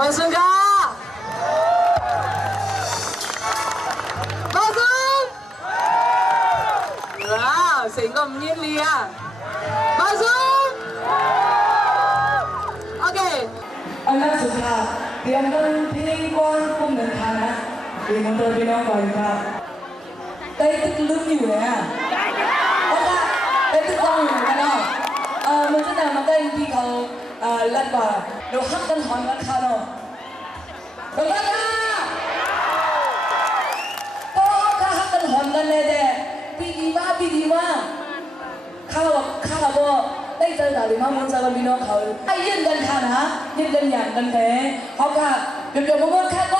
Vâng Sơn ca. Vâng Dương Wow, xính cầm nhiên à. Vâng Dương Ok. Anh đang sụt hạ Thì anh đang thi qua không được hạ nè Thì con tôi bên ông gọi là Đây tức lương nhiều đấy à. Ông đây tức rau nhiều đấy À, mình sẽ làm ở đây. Thì có lật vào Đồ hắc tân hỏi ngân khá đâu ข้าวข้าวก็ได้เจอแต่ลิมามุนซาลามิโนเขาไอ้ยืนกันค่ะนะยืนกันอย่างกันแท้เขาค่ะเดี๋ยวเดี๋ยวมมดค่ะก็